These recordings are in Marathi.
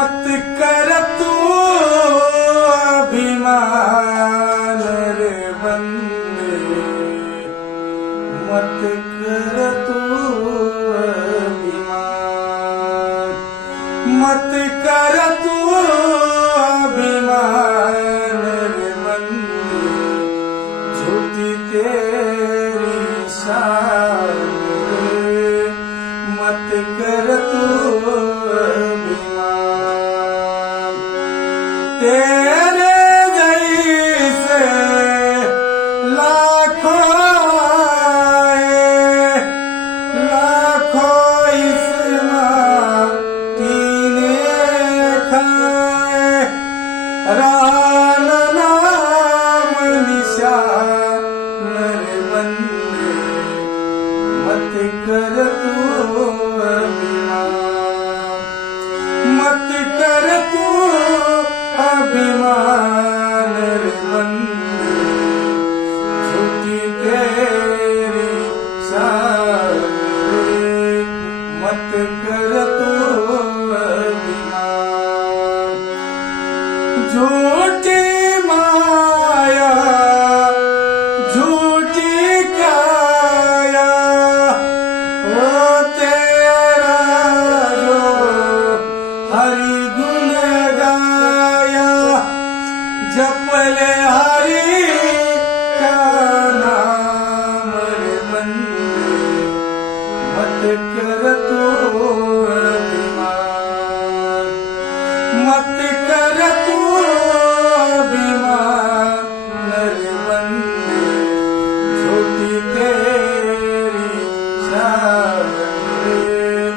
मत कर तू अभिमान रे बंदे, मत कर तू अभिमान, मत कर तू अभिमान रे बंदे, झूठी तेरी शान रे, मत कर तू अभिमान। तेरे जैसे लाखों आए, लाखों इस माटी ने खाए, रान नाम निशान रे बंदे, मत कर तू अभिमान, मत कर तू अभिमान रे बंदे, झूठी तेरी शान रे, मत कर तू अभिमान। झूठी माया झूठी काया, ओ तेरा जो हरि गुण गाया, जपले हरि का नाम रे बंदे, मत कर तू अभिमान, मत कर तू अभिमान रे बंदे, झूठी तेरी शान रे,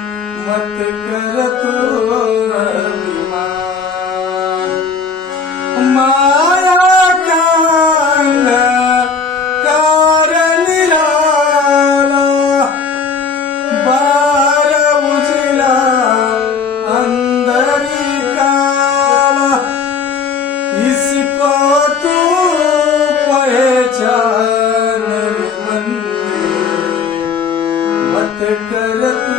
मत कर तू अभिमान। माया का अंधकार निराला, बार उजला अंधरी काला, इसको तू पहचान रे बंदे, मत कर तू